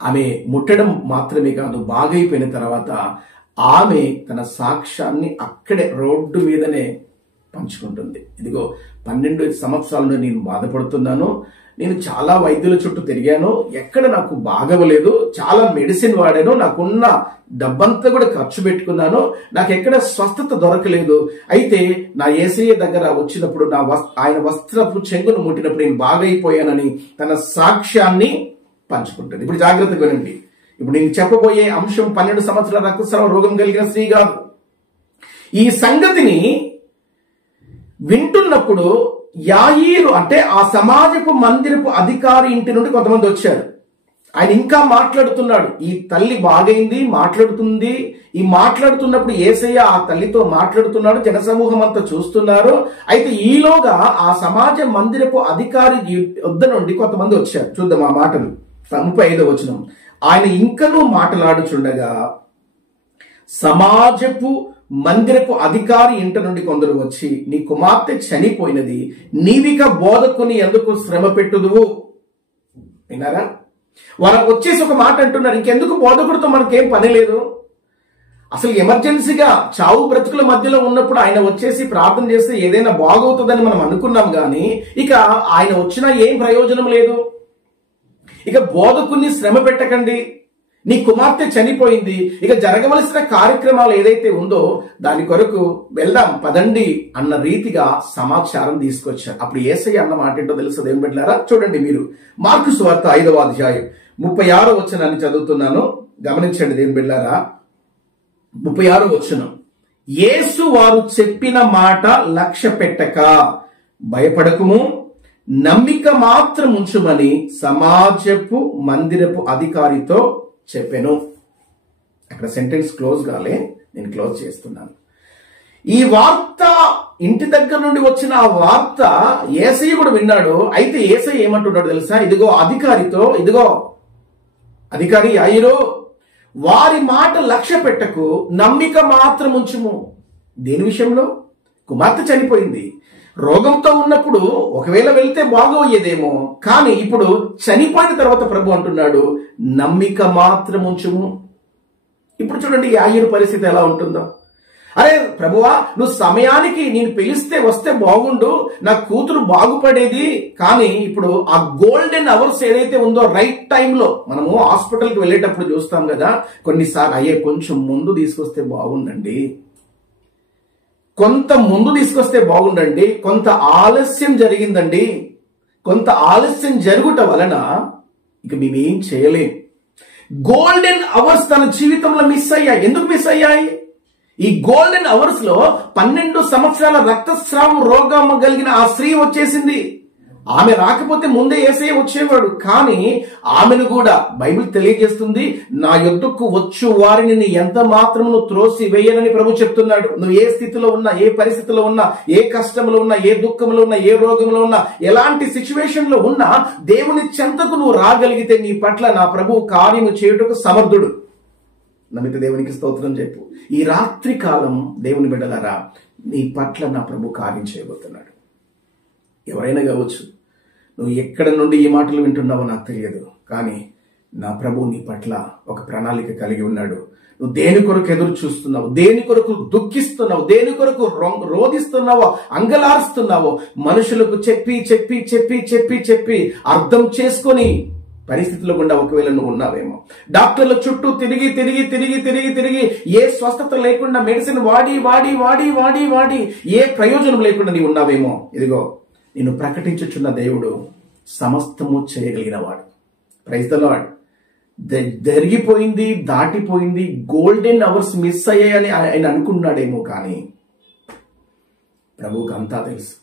ఆమె ముట్టడం మాత్రమే కాదు, బాగైపోయిన తర్వాత ఆమె తన సాక్ష్యాన్ని అక్కడే రోడ్డు మీదనే పంచుకుంటుంది. ఇదిగో 12 సంవత్సరాల నేను బాధపడుతున్నాను, నేను చాలా వైద్యుల చుట్టూ తిరిగాను, ఎక్కడ నాకు బాగవలేదు, చాలా మెడిసిన్ వాడాను, నాకున్న డబ్బంతా కూడా ఖర్చు పెట్టుకున్నాను, నాకు ఎక్కడ స్వస్థత దొరకలేదు. అయితే నా యేసయ్య దగ్గర వచ్చినప్పుడు ఆయన వస్త్రపు చెంగును ముట్టినప్పుడు నేను బాగైపోయానని తన సాక్ష్యాన్ని పంచుకుంటుంది. ఇప్పుడు జాగ్రత్తగా వినండి. ఇప్పుడు నేను చెప్పబోయే అంశం 12 సంవత్సరాల రక్తస్రావ రోగం కలిగిన స్త్రీ కాదు. ఈ సంగతిని వింటున్నప్పుడు యాయీరు అంటే ఆ సమాజపు మందిరపు అధికారి ఇంటి నుండి కొంతమంది వచ్చారు. ఆయన ఇంకా మాట్లాడుతున్నాడు. ఈ తల్లి బాగైంది, మాట్లాడుతుంది. ఈ మాట్లాడుతున్నప్పుడు యేసయ్య ఆ తల్లితో మాట్లాడుతున్నాడు, జనసమూహం అంతా చూస్తున్నారు. అయితే ఈలోగా ఆ సమాజ మందిరపు అధికారి వద్ద నుండి కొంతమంది వచ్చారు. చూద్దాం ఆ మాటలు. 35వ వచనం. ఆయన ఇంకనూ మాట్లాడుచుండగా సమాజపు మందిరపు అధికారి ఇంటి నుండి కొందరు వచ్చి, నీ కుమార్తె చనిపోయినది, నీవిక బోధకుని ఎందుకు శ్రమ పెట్టుదువు. విన్నారా? వారు వచ్చేసి ఒక మాట అంటున్నారు, ఇంకెందుకు బోధకుడితో మనకేం పని లేదు, అసలు ఎమర్జెన్సీగా చావు బ్రతుకుల మధ్యలో ఉన్నప్పుడు ఆయన వచ్చేసి ప్రార్థన చేస్తే ఏదైనా బాగవుతుందని మనం అనుకున్నాం. కానీ ఇక ఆయన వచ్చినా ఏం ప్రయోజనం లేదు, ఇక బోధకుని శ్రమ పెట్టకండి, నీ కుమార్తె చనిపోయింది, ఇక జరగవలసిన కార్యక్రమాలు ఏదైతే ఉందో దాని కొరకు వెళ్దాం పదండి అన్న రీతిగా సమాచారం తీసుకొచ్చారు. అప్పుడు యేసయ్య అన్న మాట ఏంటో తెలుసు దేవుని బిడ్డలారా. చూడండి మీరు మార్కు సువార్త 5వ అధ్యాయం 36వ వచనాన్ని చదువుతున్నాను, గమనించండి దేవుని బిడ్డలారా. 36వ వచనం. యేసు వారు చెప్పిన మాట లక్ష్య పెట్టక భయపడకుము, నమ్మిక మాత్రం ఉంచుమని సమాజపు మందిరపు అధికారితో చెప్పాను. అక్కడ సెంటెన్స్ క్లోజ్ కాలే, నేను క్లోజ్ చేస్తున్నాను. ఈ వార్త ఇంటి దగ్గర నుండి వచ్చిన ఆ వార్త యేసయ్య కూడా విన్నాడు. అయితే యేసయ్య ఏమంటున్నాడు తెలుసా? ఇదిగో అధికారితో, ఇదిగో అధికారి యాయిరు, వారి మాట లక్ష్య పెట్టకు, నమ్మిక మాత్రం ఉంచుము. దేని విషయంలో? కుమార్తె చనిపోయింది, రోగంతో ఉన్నప్పుడు ఒకవేళ వెళ్తే బాగోయేదేమో, కానీ ఇప్పుడు చనిపోయిన తర్వాత ప్రభు అంటున్నాడు నమ్మిక మాత్రం ఉంచుము. ఇప్పుడు చూడండి యాయిరు పరిస్థితి ఎలా ఉంటుందో. అరే ప్రభువా, నువ్వు సమయానికి నేను పిలిస్తే వస్తే బాగుండు, నా కూతురు బాగుపడేది. కానీ ఇప్పుడు ఆ గోల్డెన్ అవర్స్ ఏదైతే ఉందో, రైట్ టైంలో మనము హాస్పిటల్కి వెళ్ళేటప్పుడు చూస్తాం కదా, కొన్నిసార్లు అయ్యే కొంచెం ముందు తీసుకొస్తే బాగుండండి, కొంత ముందు తీసుకొస్తే బాగుండండి, కొంత ఆలస్యం జరిగిందండి, కొంత ఆలస్యం జరుగుట వలన ఇక మేమేం చేయలేం. గోల్డెన్ అవర్స్ తన జీవితంలో మిస్ అయ్యాయి. ఎందుకు మిస్ అయ్యాయి? ఈ గోల్డెన్ అవర్స్ లో 12 సంవత్సరాల రక్తస్రావం రోగం కలిగిన ఆ స్త్రీ వచ్చేసింది. ఆమె రాకపోతే ముందే యేసయ్య వచ్చేవాడు. కానీ ఆమెను కూడా బైబిల్ తెలియజేస్తుంది, నా యొద్దకు వచ్చు వారిని ఎంత మాత్రము త్రోసి వేయనని ప్రభు చెప్తున్నాడు. నువ్వు ఏ స్థితిలో ఉన్నా, ఏ పరిస్థితిలో ఉన్నా, ఏ కష్టంలో ఉన్నా, ఏ దుఃఖంలో ఉన్నా, ఏ రోగంలో ఉన్నా, ఎలాంటి సిచ్యువేషన్ లో ఉన్నా దేవుని చెంతకు నువ్వు రాగలిగితే నీ పట్ల నా ప్రభు కార్యము చేయుటకు సమర్థుడు. నమ్మితే దేవునికి స్తోత్రం చెప్పు. ఈ రాత్రి కాలం దేవుని బిడ్డలారా, నీ పట్ల నా ప్రభు కార్యం చేయబోతున్నాడు. ఎవరైనా కావచ్చు, నువ్వు ఎక్కడ నుండి ఈ మాటలు వింటున్నావో నాకు తెలియదు, కానీ నా ప్రభు నీ పట్ల ఒక ప్రణాళిక కలిగి ఉన్నాడు. నువ్వు దేని కొరకు ఎదురు చూస్తున్నావు, దేని కొరకు దుఃఖిస్తున్నావు, దేని కొరకు రోధిస్తున్నావో, అంగలారుస్తున్నావో, మనుషులకు చెప్పి చెప్పి చెప్పి చెప్పి చెప్పి అర్థం చేసుకొని పరిస్థితుల్లో గుండా ఒకవేళ నువ్వు ఉన్నావేమో, డాక్టర్ల చుట్టూ తిరిగి తిరిగి తిరిగి తిరిగి తిరిగి ఏ స్వస్థత లేకుండా మెడిసిన్ వాడి వాడి వాడి వాడి వాడి ఏ ప్రయోజనం లేకుండా నీవు ఉన్నావేమో, ఇదిగో నేను ప్రకటించుచున్న దేవుడు సమస్తము చేయగలిగిన వాడు. Praise the lord. జరిగిపోయింది, దాటిపోయింది, గోల్డెన్ అవర్స్ మిస్ అయ్యాయని ఆయన అనుకున్నాడేమో, కానీ ప్రభువుకు అంతా తెలుసు.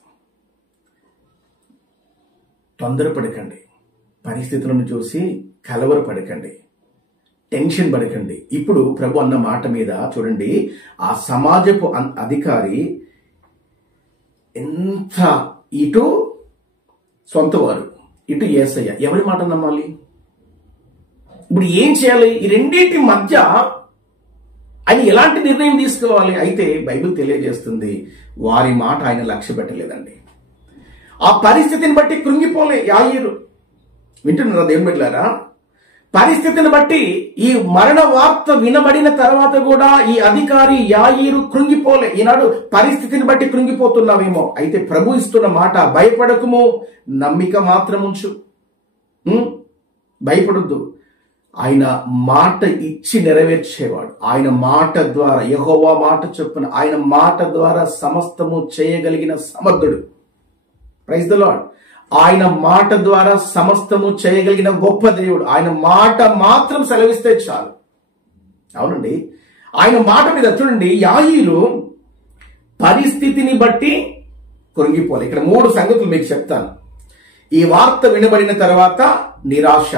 తొందరపడకండి, పరిస్థితులను చూసి కలవరపడకండి, టెన్షన్ పడకండి. ఇప్పుడు ప్రభు అన్న మాట మీద చూడండి, ఆ సమాజపు అధికారి ఎంత, ఇటు సొంతవారు, ఇటు యేసయ్య, ఎవరి మాట నమ్మాలి? ఇప్పుడు ఏం చేయాలి? ఈ రెండింటి మధ్య ఆయన ఎలాంటి నిర్ణయం తీసుకోవాలి? అయితే బైబిల్ తెలియజేస్తుంది, వారి మాట ఆయన లక్ష్య పెట్టలేదండి. ఆ పరిస్థితిని బట్టి కృంగిపోలే యాయీరు. వింటున్నారా దేవుని బిడ్డలారా? పరిస్థితిని బట్టి, ఈ మరణ వార్త వినబడిన తర్వాత కూడా ఈ అధికారి యాయీరు కృంగిపోలే. ఈనాడు పరిస్థితిని బట్టి కృంగిపోతున్నావేమో, అయితే ప్రభు ఇస్తున్న మాట, భయపడకుము, నమ్మిక మాత్రం ఉంచు, భయపడొద్దు. ఆయన మాట ఇచ్చి నెరవేర్చేవాడు. ఆయన మాట ద్వారా, యెహోవా మాట చొప్పున, ఆయన మాట ద్వారా సమస్తము చేయగలిగిన సమర్థుడు. Praise the lord. ఆయన మాట ద్వారా సమస్తము చేయగలిగిన గొప్ప దేవుడు. ఆయన మాట మాత్రం సెలవిస్తే చాలు. అవునండి, ఆయన మాట మీద చూడండి, యాయీరు పరిస్థితిని బట్టి కృంగిపోలే. ఇక్కడ 3 సంగతులు మీకు చెప్తాను. ఈ వార్త వినబడిన తర్వాత నిరాశ.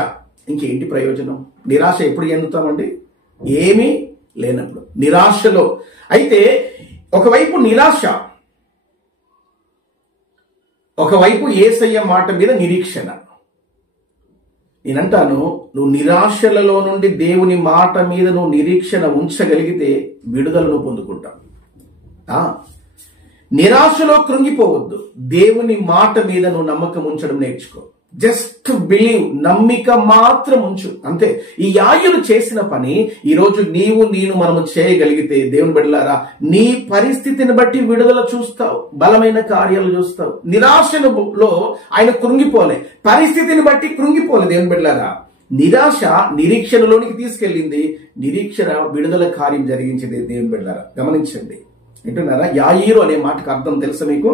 ఇంకేంటి ప్రయోజనం? నిరాశ ఎప్పుడు చెందుతామండి? ఏమీ లేనప్పుడు, నిరాశలో. అయితే ఒకవైపు నిరాశ, ఒకవైపు యేసయ్య మాట మీద నిరీక్షణ. నేనంటాను, నువ్వు నిరాశలలో నుండి దేవుని మాట మీద నువ్వు నిరీక్షణ ఉంచగలిగితే విడుదలను పొందుకుంటావు. నిరాశలో కృంగిపోవద్దు. దేవుని మాట మీద నువ్వు నమ్మకం ఉంచడం నేర్చుకో. జస్ట్ బిలీవ్, నమ్మిక మాత్రం ఉంచు, అంతే. ఈ యాయీరు చేసిన పని ఈరోజు నీవు నేను మనము చేయగలిగితే, దేవుని బిడ్డలారా, నీ పరిస్థితిని బట్టి విడుదల చూస్తావు, బలమైన కార్యాలు చూస్తావు. నిరాశలో ఆయన కృంగిపోలే, పరిస్థితిని బట్టి కృంగిపోలే. దేవుని బిడ్డలారా, నిరాశ నిరీక్షణలోనికి తీసుకెళ్ళింది, నిరీక్షణ విడుదల కార్యం జరిగించింది. దేవుని బిడ్డలారా గమనించండి. వింటున్నారా? యాయీరు అనే మాటకు అర్థం తెలుసా మీకు?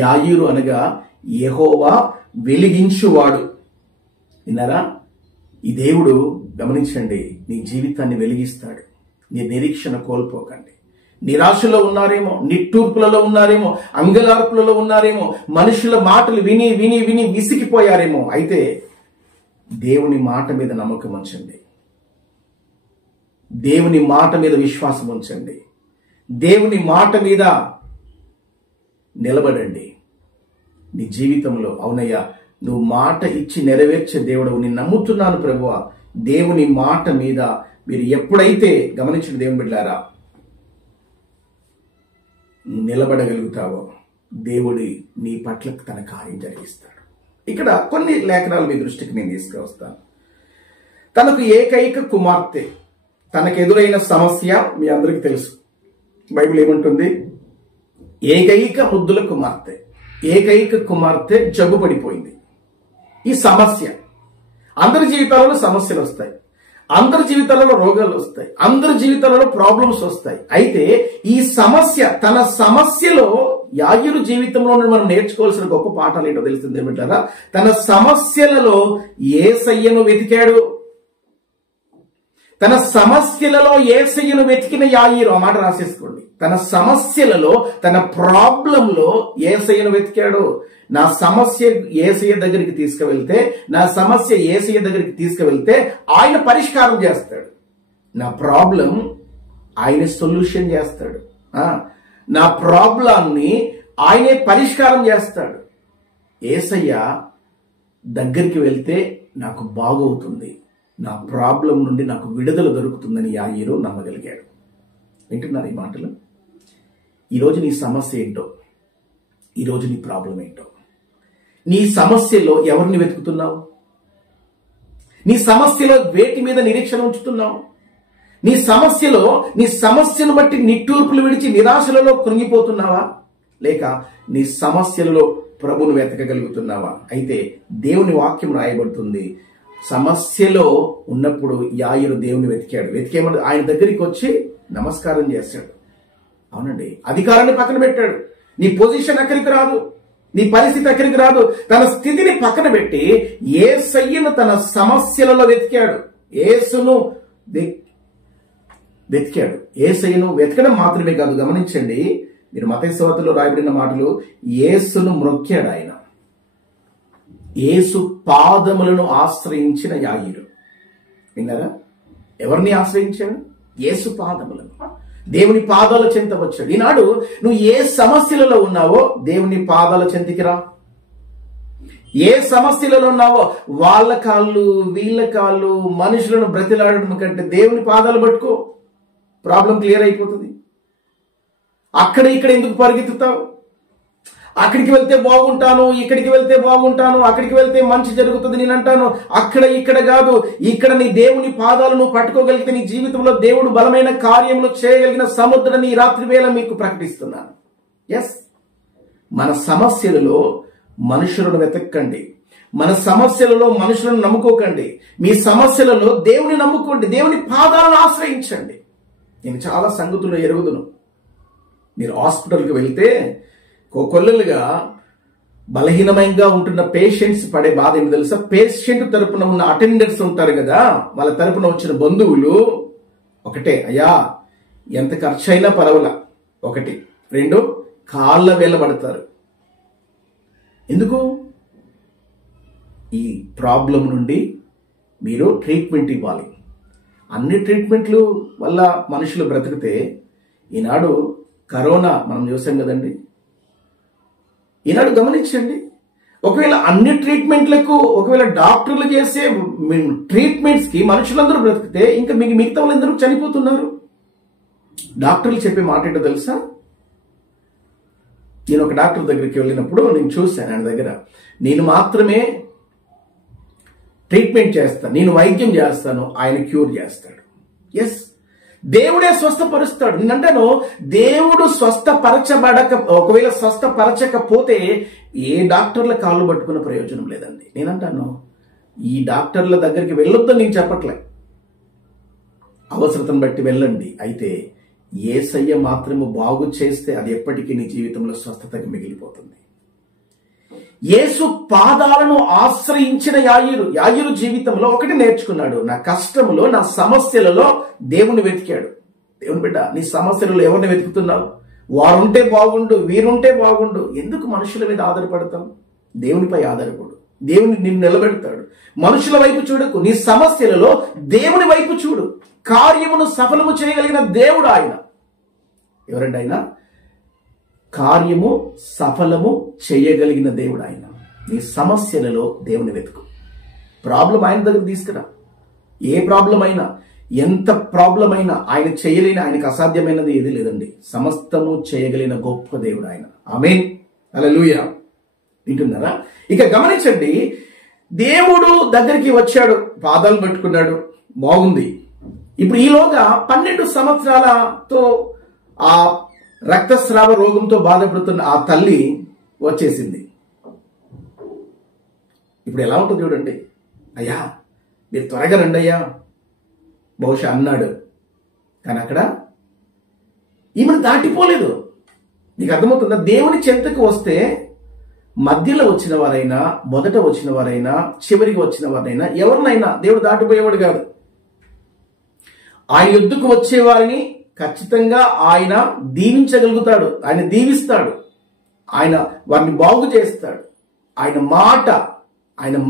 యాయీరు అనగా యెహోవా వెలిగించువాడు. విన్నారా? ఈ దేవుడు, గమనించండి, నీ జీవితాన్ని వెలిగిస్తాడు. నీ నిరీక్షణ కోల్పోకండి. నిరాశలో ఉన్నారేమో, నిట్టూర్పులలో ఉన్నారేమో, అంగలార్పులలో ఉన్నారేమో, మనుషుల మాటలు విని విని విని విసిగిపోయారేమో. అయితే దేవుని మాట మీద నమ్మకం ఉంచండి, దేవుని మాట మీద విశ్వాసం ఉంచండి, దేవుని మాట మీద నిలబడండి. నీ జీవితంలో, అవునయ్యా, నువ్వు మాట ఇచ్చి నెరవేర్చే దేవుడు, నేను నమ్ముతున్నాను ప్రభువా. దేవుని మాట మీద మీరు ఎప్పుడైతే, గమనించిన దేవుని బిడ్డలారా, నిలబడగలుగుతావో దేవుడి నీ పట్ల తన కార్యం జరిగిస్తాడు. ఇక్కడ కొన్ని లేఖనాలు మీ దృష్టికి నేను తీసుకువస్తాను. తనకు ఏకైక కుమార్తె, తనకు ఎదురైన సమస్య మీ అందరికీ తెలుసు. బైబిల్ ఏమంటుంది? ఏకైక ముద్దుల కుమార్తె, ఏకైక కుమార్తె జబ్బు పడిపోయింది. ఈ సమస్య, అందరి జీవితాలలో సమస్యలు వస్తాయి, అందరి జీవితాలలో రోగాలు వస్తాయి, అందరి జీవితాలలో ప్రాబ్లమ్స్ వస్తాయి. అయితే ఈ సమస్య, తన సమస్యలో యాయీరు జీవితంలో మనం నేర్చుకోవాల్సిన గొప్ప పాఠాలు ఏంటో తెలుస్తుంది ఏమిటారా? తన సమస్యలలో యేసయ్యను వెతికాడు. తన సమస్యలలో యేసయ్యను వెతికిన యాయీరు, ఆ మాట రాసేసుకోండి. తన సమస్యలలో, తన ప్రాబ్లంలో యేసయ్యను వెతికాడు. నా సమస్య యేసయ్య దగ్గరికి తీసుకువెళ్తే, నా సమస్య యేసయ్య దగ్గరికి తీసుకువెళ్తే ఆయన పరిష్కారం చేస్తాడు. నా ప్రాబ్లం ఆయన సొల్యూషన్ చేస్తాడు. నా ప్రాబ్లాన్ని ఆయనే పరిష్కారం చేస్తాడు. యేసయ్య దగ్గరికి వెళ్తే నాకు బాగవుతుంది, నా ప్రాబ్లం నుండి నాకు విడుదల దొరుకుతుందని యాయీరు నమ్మగలిగాడు. వింటున్నారు ఈ మాటలు? ఈరోజు నీ సమస్య ఏంటో, ఈరోజు నీ ప్రాబ్లం ఏంటో, నీ సమస్యలో ఎవరిని వెతుకుతున్నావు? నీ సమస్యలో వేటి మీద నిరీక్షణ ఉంచుతున్నావు? నీ సమస్యలో, నీ సమస్యను బట్టి నిట్టూర్పులు విడిచి నిరాశలలో కృంగిపోతున్నావా? లేక నీ సమస్యలలో ప్రభువును వెతకగలుగుతున్నావా? అయితే దేవుని వాక్యం రాయబడుతుంది, సమస్యలో ఉన్నప్పుడు యాయీరు దేవుని వెతికాడు. వెతికేమని ఆయన దగ్గరికి వచ్చి నమస్కారం చేశాడు. అవునండి, అధికారాన్ని పక్కన పెట్టాడు. నీ పొజిషన్ అక్కడికి రాదు, నీ పరిస్థితి అక్కడికి రాదు. తన స్థితిని పక్కన పెట్టి యేసయ్యను తన సమస్యలలో వెతికాడు. యేసును వెతికాడు. యేసయ్యను వెతకడం మాత్రమే కాదు, గమనించండి, మీరు మత్తయి సువార్తలో రాయబడిన మాటలు, యేసును మ్రొక్కాడు ఆయన. యేసు పాదములను ఆశ్రయించిన యాయీరు. విన్నారా? ఎవరిని ఆశ్రయించాడు? యేసు పాదములను. దేవుని పాదాల చెంత వచ్చాడు. ఈనాడు నువ్వు ఏ సమస్యలలో ఉన్నావో దేవుని పాదాల చెంతకి రా. ఏ సమస్యలలో ఉన్నావో వాళ్ళ కాళ్ళు వీళ్ళ కాళ్ళు మనుషులను బ్రతిలాడడం కంటే దేవుని పాదాలు పట్టుకో, ప్రాబ్లం క్లియర్ అయిపోతుంది. అక్కడ ఇక్కడ ఎందుకు పరిగెత్తుతావు? అక్కడికి వెళ్తే బాగుంటాను, ఇక్కడికి వెళ్తే బాగుంటాను, అక్కడికి వెళ్తే మంచి జరుగుతుంది నేను అంటాను. అక్కడ ఇక్కడ కాదు, ఇక్కడ నీ దేవుని పాదాలను పట్టుకోగలిగితే నీ జీవితంలో దేవుడు బలమైన కార్యములు చేయగలిగిన సముద్రాన్ని ఈ రాత్రి వేళ మీకు ప్రకటిస్తున్నాను. ఎస్, మన సమస్యలలో మనుషులను వెతక్కండి, మన సమస్యలలో మనుషులను నమ్ముకోకండి. మీ సమస్యలలో దేవుని నమ్ముకోండి, దేవుని పాదాలను ఆశ్రయించండి. నేను చాలా సంగతులు ఎరుగుదును. మీరు హాస్పిటల్కి వెళ్తే కొల్లలుగా బలహీనమైనగా ఉంటున్న పేషెంట్స్ పడే బాధ ఏంటి తెలుసా? పేషెంట్ తరపున ఉన్న అటెండర్స్ ఉంటారు కదా, వాళ్ళ తరపున వచ్చిన బంధువులు ఒకటే, అయ్యా ఎంత ఖర్చు అయినా పర్వాలా, ఒకటి. రెండు, కాళ్ళ వేలబడతారు. ఎందుకు? ఈ ప్రాబ్లం నుండి మీరు ట్రీట్మెంట్ ఇవ్వాలి. అన్ని ట్రీట్మెంట్లు వల్ల మనుషులు బ్రతికితే, ఈనాడు కరోనా మనం చూసాం కదండి. ఈనాడు గమనించండి, ఒకవేళ అన్ని ట్రీట్మెంట్లకు, ఒకవేళ డాక్టర్లు చేసే ట్రీట్మెంట్స్ కి మనుషులందరూ బ్రతికితే ఇంకా మిగతా వాళ్ళందరూ చనిపోతున్నారు. డాక్టర్లు చెప్పే మాట ఏంటో తెలుసా? నేను ఒక డాక్టర్ దగ్గరికి వెళ్ళినప్పుడు నేను చూశాను, ఆయన దగ్గర నేను మాత్రమే ట్రీట్మెంట్ చేస్తాను, నేను వైద్యం చేస్తాను, ఆయన క్యూర్ చేస్తాడు. ఎస్, దేవుడే స్వస్థపరుస్తాడు. నేనంటాను, దేవుడు ఒకవేళ స్వస్థపరచకపోతే ఏ డాక్టర్ల కాళ్ళు పట్టుకున్న ప్రయోజనం లేదండి. నేనంటాను, ఈ డాక్టర్ల దగ్గరికి వెళ్ళొద్దని నేను చెప్పట్లే, అవసరతను బట్టి వెళ్ళండి. అయితే యేసయ్య మాత్రము బాగు చేస్తే అది ఎప్పటికీ నీ జీవితంలో స్వస్థతగా మిగిలిపోతుంది. యేసు పాదాలను ఆశ్రయించిన యాయీరు జీవితంలో ఒకటి నేర్చుకున్నాడు. నా కష్టములో, నా సమస్యలలో దేవుని వెతికాడు. దేవుని బిడ్డ, నీ సమస్యలలో ఎవరిని వెతుకుతున్నావు? వారుంటే బాగుండు, వీరుంటే బాగుండు. ఎందుకు మనుషుల మీద ఆధారపడతాం? దేవునిపై ఆధారపడు. దేవుని నిన్ను నిలబెడతాడు. మనుషుల వైపు చూడకు, నీ సమస్యలలో దేవుని వైపు చూడు. కార్యమును సఫలము చేయగలిగిన దేవుడు ఆయన. ఎవరండి ఆయన? కార్యము సఫలము చేయగలిగిన దేవుడు ఆయన. నీ సమస్యలలో దేవుని వెతుకు. ప్రాబ్లం ఆయన దగ్గర తీసుకురా. ఏ ప్రాబ్లం అయినా, ఎంత ప్రాబ్లం అయినా ఆయన చేయలేని, ఆయనకు అసాధ్యమైనది ఏది లేదండి. సమస్తము చేయగలిగిన గొప్ప దేవుడు ఆయన. ఆమేన్, హల్లెలూయా. వింటున్నారా? ఇక గమనించండి, దేవుడు దగ్గరికి వచ్చాడు, పాదాలు పట్టుకున్నాడు, బాగుంది. ఇప్పుడు ఈలోగా 12 సంవత్సరాలతో ఆ రక్తస్రావ రోగంతో బాధపడుతున్న ఆ తల్లి వచ్చేసింది. ఇప్పుడు ఎలా ఉంటుంది చూడండి. అయ్యా మీరు త్వరగా రండి అయ్యా బహుశా అన్నాడు, కానీ అక్కడ ఈమెను దాటిపోలేదు. నీకు అర్థమవుతుందా? దేవుని చెంతకు వస్తే మధ్యలో వచ్చిన వారైనా, మొదట వచ్చిన వారైనా, చివరికి వచ్చిన వారైనా, ఎవరినైనా దేవుడు దాటిపోయేవాడు కాదు. ఆయన యుద్ధకు వచ్చే వారిని ఖచ్చితంగా ఆయన దీవించగలుగుతాడు, ఆయన దీవిస్తాడు, ఆయన వారిని బాగు చేస్తాడు. ఆయన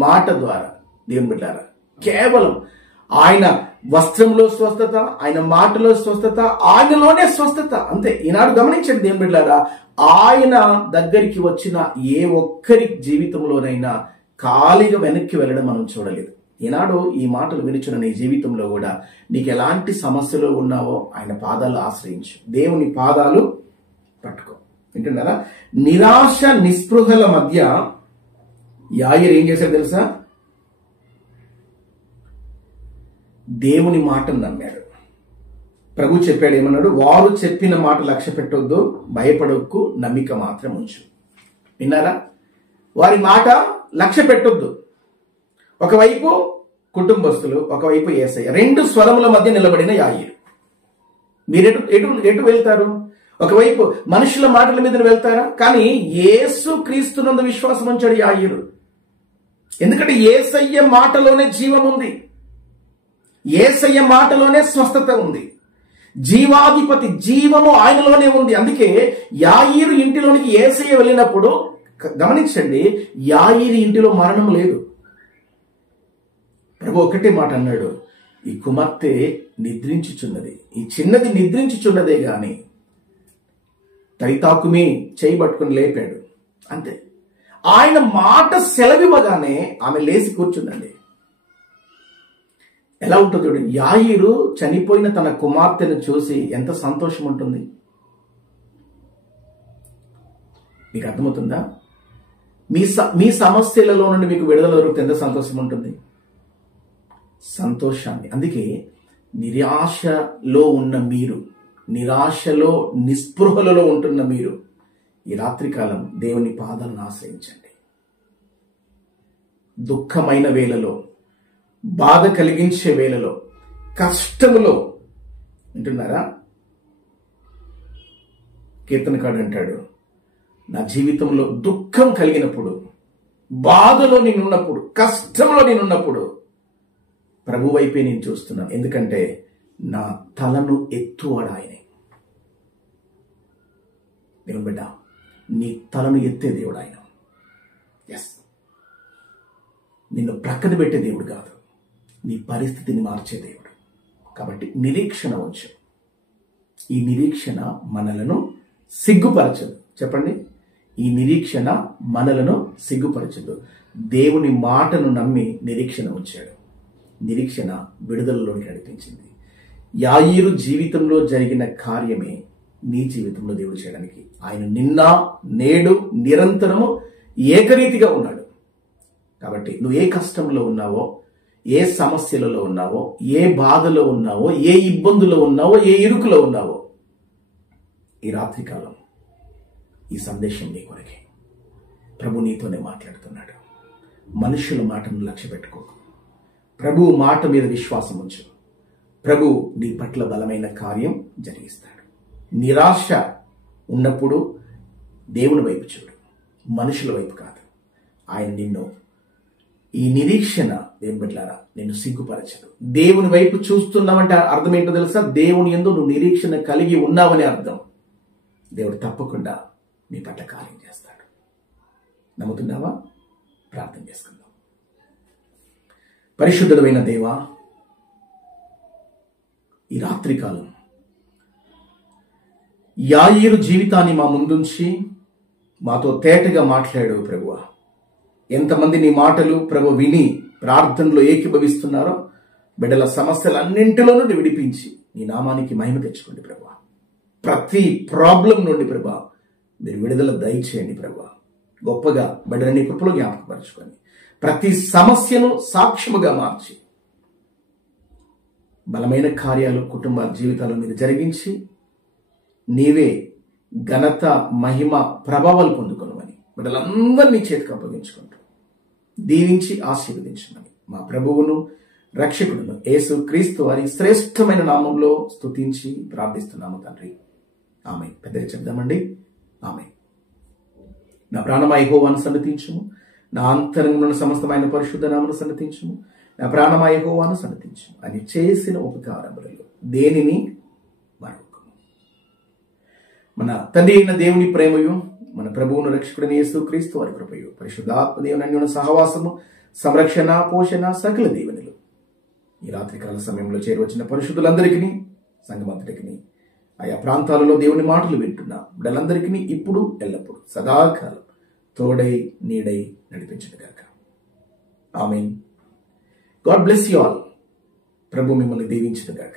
మాట ద్వారా దేవుని బిడ్డారా, కేవలం ఆయన వస్త్రంలో స్వస్థత, ఆయన మాటలో స్వస్థత, ఆయనలోనే స్వస్థత, అంతే. ఈనాడు గమనించండి దేవుని బిడ్డారా, ఆయన దగ్గరికి వచ్చిన ఏ ఒక్కరి జీవితంలోనైనా ఖాళీగా వెనక్కి వెళ్ళడం మనం చూడలేదు. ఈనాడు ఈ మాటలు వినిచిన నీ జీవితంలో కూడా నీకు ఎలాంటి సమస్యలు ఉన్నావో ఆయన పాదాలు ఆశ్రయించు, దేవుని పాదాలు పట్టుకో. వింటున్నారా? నిరాశ నిస్పృహల మధ్య యాయీరు ఏం చేశాడు తెలుసా? దేవుని మాటను నమ్మాడు. ప్రభు చెప్పాడు, ఏమన్నాడు? వారు చెప్పిన మాట లక్ష్య పెట్టొద్దు, భయపడకు, నమ్మిక మాత్రం ఉంచు. విన్నారా? వారి మాట లక్ష్య పెట్టొద్దు. ఒకవైపు కుటుంబస్తులు, ఒకవైపు యేసయ్య, రెండు స్వరముల మధ్య నిలబడిన యాయీరు. మీరు ఎటు వెళ్తారు? ఒకవైపు మనుషుల మాటల మీద వెళ్తారా? కానీ యేసు క్రీస్తునందు విశ్వాసం ఉంచాడు యాయీరు. ఎందుకంటే యేసయ్య మాటలోనే జీవం ఉంది, యేసయ్య మాటలోనే స్వస్థత ఉంది, జీవాధిపతి జీవము ఆయనలోనే ఉంది. అందుకే యాయీరు ఇంటిలోనికి యేసయ్య వెళ్ళినప్పుడు గమనించండి, యాయీరు ఇంటిలో మరణం లేదు. ప్రభు ఒకటే మాట అన్నాడు, ఈ కుమార్తె నిద్రించుచున్నది, ఈ చిన్నది నిద్రించుచున్నదే గాని తైతాకుమి చేయబట్టుకుని లేపాడు. అంతే. ఆయన మాట సెలవివ్వగానే ఆమె లేచి కూర్చుందండి. ఎలా ఉంటుంది చూడండి, యాయీరు చనిపోయిన తన కుమార్తెను చూసి ఎంత సంతోషం ఉంటుంది. మీకు అర్థమవుతుందా? మీ సమస్యలలో నుండి మీకు విడుదల దొరికితే ఎంత సంతోషం ఉంటుంది, సంతోషాన్ని. అందుకే నిరాశలో ఉన్న మీరు, నిరాశలో నిస్పృహలలో ఉంటున్న మీరు ఈ రాత్రికాలం దేవుని పాదాలను ఆశ్రయించండి. దుఃఖమైన వేళలో, బాధ కలిగించే వేళలో, కష్టములో ఉంటున్నారా? కీర్తనకాడు అంటాడు, నా జీవితంలో దుఃఖం కలిగినప్పుడు, బాధలో నేనున్నప్పుడు, కష్టంలో నేనున్నప్పుడు ప్రభు వైపే నేను చూస్తున్నాను. ఎందుకంటే నా తలను ఎత్తువాడు ఆయనే. దేవుని బిడ్డ, నీ తలను ఎత్తే దేవుడు ఆయన. ఎస్, నిన్ను ప్రక్కన పెట్టే దేవుడు కాదు, నీ పరిస్థితిని మార్చే దేవుడు. కాబట్టి నిరీక్షణ ఉంచు. ఈ నిరీక్షణ మనలను సిగ్గుపరచదు. చెప్పండి, ఈ నిరీక్షణ మనలను సిగ్గుపరచదు. దేవుని మాటను నమ్మి నిరీక్షణ ఉంచాడు. నిరీక్షణ విడుదలలోకి నడిపించింది. యాయీరు జీవితంలో జరిగిన కార్యమే నీ జీవితంలో దేవుడు చేయడానికి. ఆయన నిన్న నేడు నిరంతరము ఏకరీతిగా ఉన్నాడు. కాబట్టి నువ్వు ఏ కష్టంలో ఉన్నావో, ఏ సమస్యలలో ఉన్నావో, ఏ బాధలో ఉన్నావో, ఏ ఇబ్బందులో ఉన్నావో, ఏ ఇరుకులో ఉన్నావో, ఈ రాత్రికాలం ఈ సందేశం నీ కొరకే. ప్రభు నీతోనే మాట్లాడుతున్నాడు. మనుషుల మాటను లక్ష్య పెట్టుకోకు. ప్రభు మాట మీద విశ్వాసం ఉంచు. ప్రభు నీ పట్ల బలమైన కార్యం జరిగిస్తాడు. నిరాశ ఉన్నప్పుడు దేవుని వైపు చూడు, మనుషుల వైపు కాదు. ఆయన నిన్ను, ఈ నిరీక్షణ దేవుని బిడ్డలారా నిన్ను సిగ్గుపరచదు. దేవుని వైపు చూస్తున్నావంటే అర్థం ఏంటో తెలుసా? దేవుని యందు నువ్వు నిరీక్షణ కలిగి ఉన్నావని అర్థం. దేవుడు తప్పకుండా నీ పట్ల కార్యం చేస్తాడు. నమ్ముతున్నావా? ప్రార్థన చేసుకుందాం. పరిశుద్ధుడైన దేవా, ఈ రాత్రికాలం యాయీరు జీవితాన్ని మా ముందుంచి మాతో తేటగా మాట్లాడు ప్రభువా. ఎంతమంది నీ మాటలు ప్రభు విని ప్రార్థనలో ఏకీభవిస్తున్నారో బిడ్డల సమస్యలన్నింటిలో నుండి విడిపించి నీ నామానికి మహిమ తెచ్చుకోండి ప్రభువా. ప్రతి ప్రాబ్లం నుండి ప్రభువా మీరు విడుదల దయచేయండి ప్రభువా. గొప్పగా బిడ్డల నీ కృపలో జ్ఞాపకపరచుకొని ప్రతి సమస్యను సాక్ష్యముగా మార్చి బలమైన కార్యాలు కుటుంబ జీవితాల మీద జరిగించి నీవే ఘనత, మహిమ, ప్రభావాలు పొందుకొనమని బిడ్డలందరినీ చేతికి అప్పగించుకుంటూ దీవించి ఆశీర్వదించమని మా ప్రభువును రక్షకుడును యేసు క్రీస్తు వారి శ్రేష్టమైన నామంలో స్తుతించి ప్రార్థిస్తున్నాము తండ్రి. ఆమేన్. పెద్దగా చెప్దామండి. ఆమేన్. నా ప్రాణమా యెహోవాను సన్నతించుము, నా అంతరంగంలో సమస్తమైన పరిశుద్ధ నామమును సన్నతించుము. నా ప్రాణమా యెహోవాను సన్నతించుము. అని చేసిన ఉపకారములలో దేనిని మరొకము. మన తండ్రి అయిన దేవుని ప్రేమయు, మన ప్రభువును రక్షకుడైన యేసు క్రీస్తు వారి కృపయు, పరిశుద్ధాత్మ దేవుని అన్యోన్య సహవాసము, సంరక్షణ, పోషణ, సకల దీవెనలు ఈ రాత్రికాల సమయంలో చేరవచ్చిన పరిశుద్ధులందరికీ, సంఘమంతటికి, ఆయా ప్రాంతాలలో దేవుని మాటలు వింటున్న బిడ్డలందరికీ ఇప్పుడు ఎల్లప్పుడు సదాకాలం తోడై నీడై నడిపించుగాక. ఆమేన్. God bless you all. ప్రభు మిమ్మల్ని దీవించుగాక.